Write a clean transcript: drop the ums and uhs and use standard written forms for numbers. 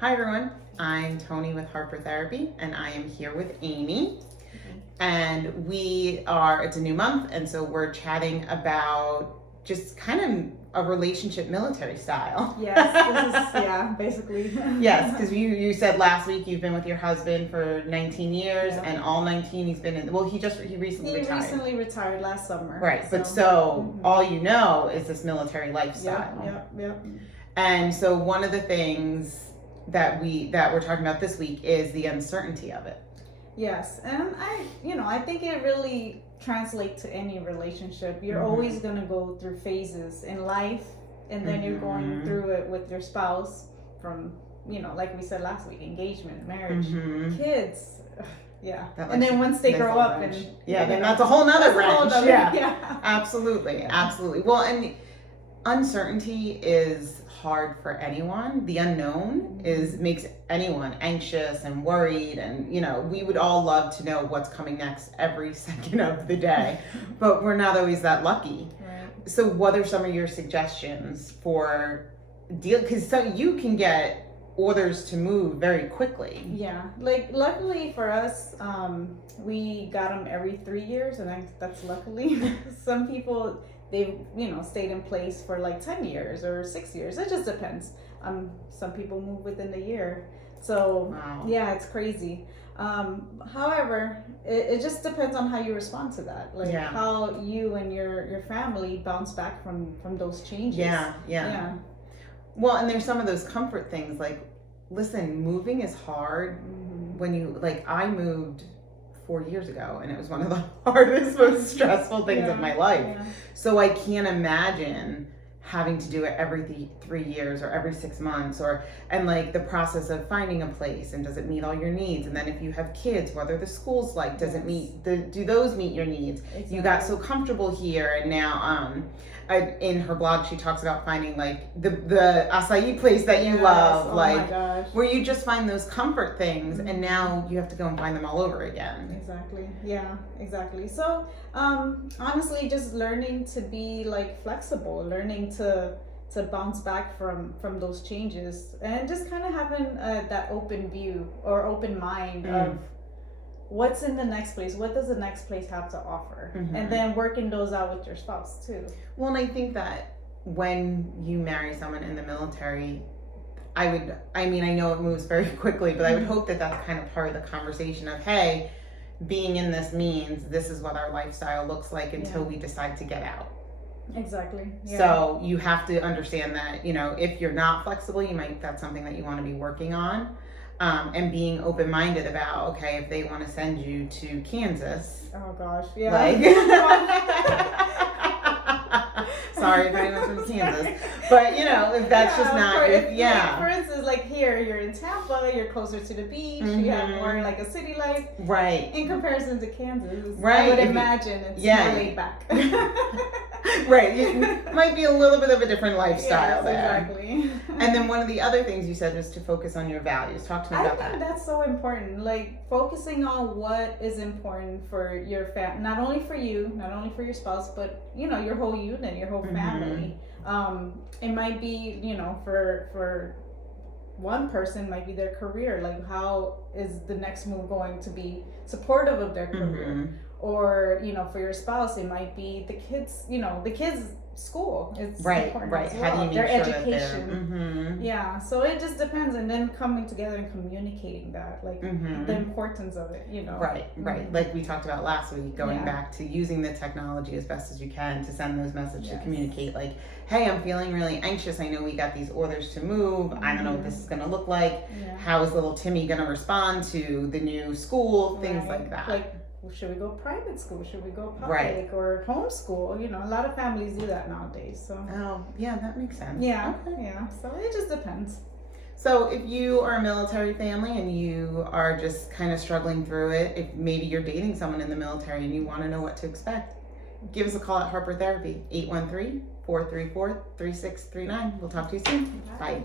Hi everyone, I'm Tony with Harper Therapy, and I am here with Amy. And it's a new month, and so we're chatting about just kind of a relationship military style. Yes, this is, basically. Yes, because you said last week you've been with your husband for 19 years, Yeah. and all 19 he's been in, well, he recently retired. He recently retired last summer. Right, but so all you know is this military lifestyle. Yep. And so one of the things that we're talking about this week is the uncertainty of it. Yes, and I think it really translates to any relationship. You're always going to go through phases in life, and then you're going through it with your spouse from, like we said last week, engagement, marriage, kids. Yeah. And then once they grow up and then that's a whole nother wrench. Yeah. Absolutely. Well, and uncertainty is hard for anyone. The unknown makes anyone anxious and worried, and we would all love to know what's coming next every second of the day, but we're not always that lucky. Right. So what are some of your suggestions for because so you can get orders to move very quickly. Yeah, like luckily for us, we got them every 3 years, and that's luckily. Some people, they've stayed in place for like 10 years or 6 years. It just depends. Some people move within the year, so wow. Yeah, it's crazy. However, it just depends on how you respond to that, like how you and your family bounce back from those changes. Yeah. Well, and there's some of those comfort things, like, listen, moving is hard. When I moved 4 years ago, and it was one of the hardest, most stressful things of my life. Yeah. So I can't imagine having to do it every 3 years or every 6 months, and like the process of finding a place, and does it meet all your needs? And then if you have kids, what are the schools like? Does it do those meet your needs? Exactly. You got so comfortable here, and now in her blog she talks about finding like the acai place that you love, like where you just find those comfort things, and now you have to go and find them all over again. Exactly. So honestly, just learning to be like flexible, learning to bounce back from those changes, and just kind of having that open view or open mind of what's in the next place, what does the next place have to offer, and then working those out with your spouse too. Well, and I think that when you marry someone in the military, I know it moves very quickly, but I would hope that that's kind of part of the conversation of, hey, being in this means this is what our lifestyle looks like until we decide to get out. Exactly. Yeah. So you have to understand that, if you're not flexible, that's something that you want to be working on. And being open-minded about, okay, if they want to send you to Kansas. Oh gosh, yeah. Sorry if anyone's from Kansas, but if that's just not for instance, like here, you're in Tampa, you're closer to the beach, you have more like a city life, right? In comparison to Kansas, right? I would imagine it's more laid back. Right, it might be a little bit of a different lifestyle there. Exactly. And then one of the other things you said was to focus on your values. Talk to me about that. I think that's so important. Like focusing on what is important for your family, not only for you, not only for your spouse, but your whole unit, your whole family. It might be, for one person might be their career. Like, how is the next move going to be supportive of their career? Or, for your spouse, it might be the kids, the kids' school. It's important as well. How do you make their sure education. Yeah, so it just depends, and then coming together and communicating that, like the importance of it, Right. Like we talked about last week, going back to using the technology as best as you can to send those messages, to communicate, like, hey, I'm feeling really anxious. I know we got these orders to move. I don't know what this is going to look like. How is little Timmy going to respond to the new school? Things like that. Like, should we go private school? Should we go public or homeschool? A lot of families do that nowadays. So. Oh, yeah, that makes sense. Yeah, okay. Yeah. So it just depends. So if you are a military family and you are just kind of struggling through it, if maybe you're dating someone in the military and you want to know what to expect, give us a call at Harper Therapy, 813-434-3639. We'll talk to you soon. Bye.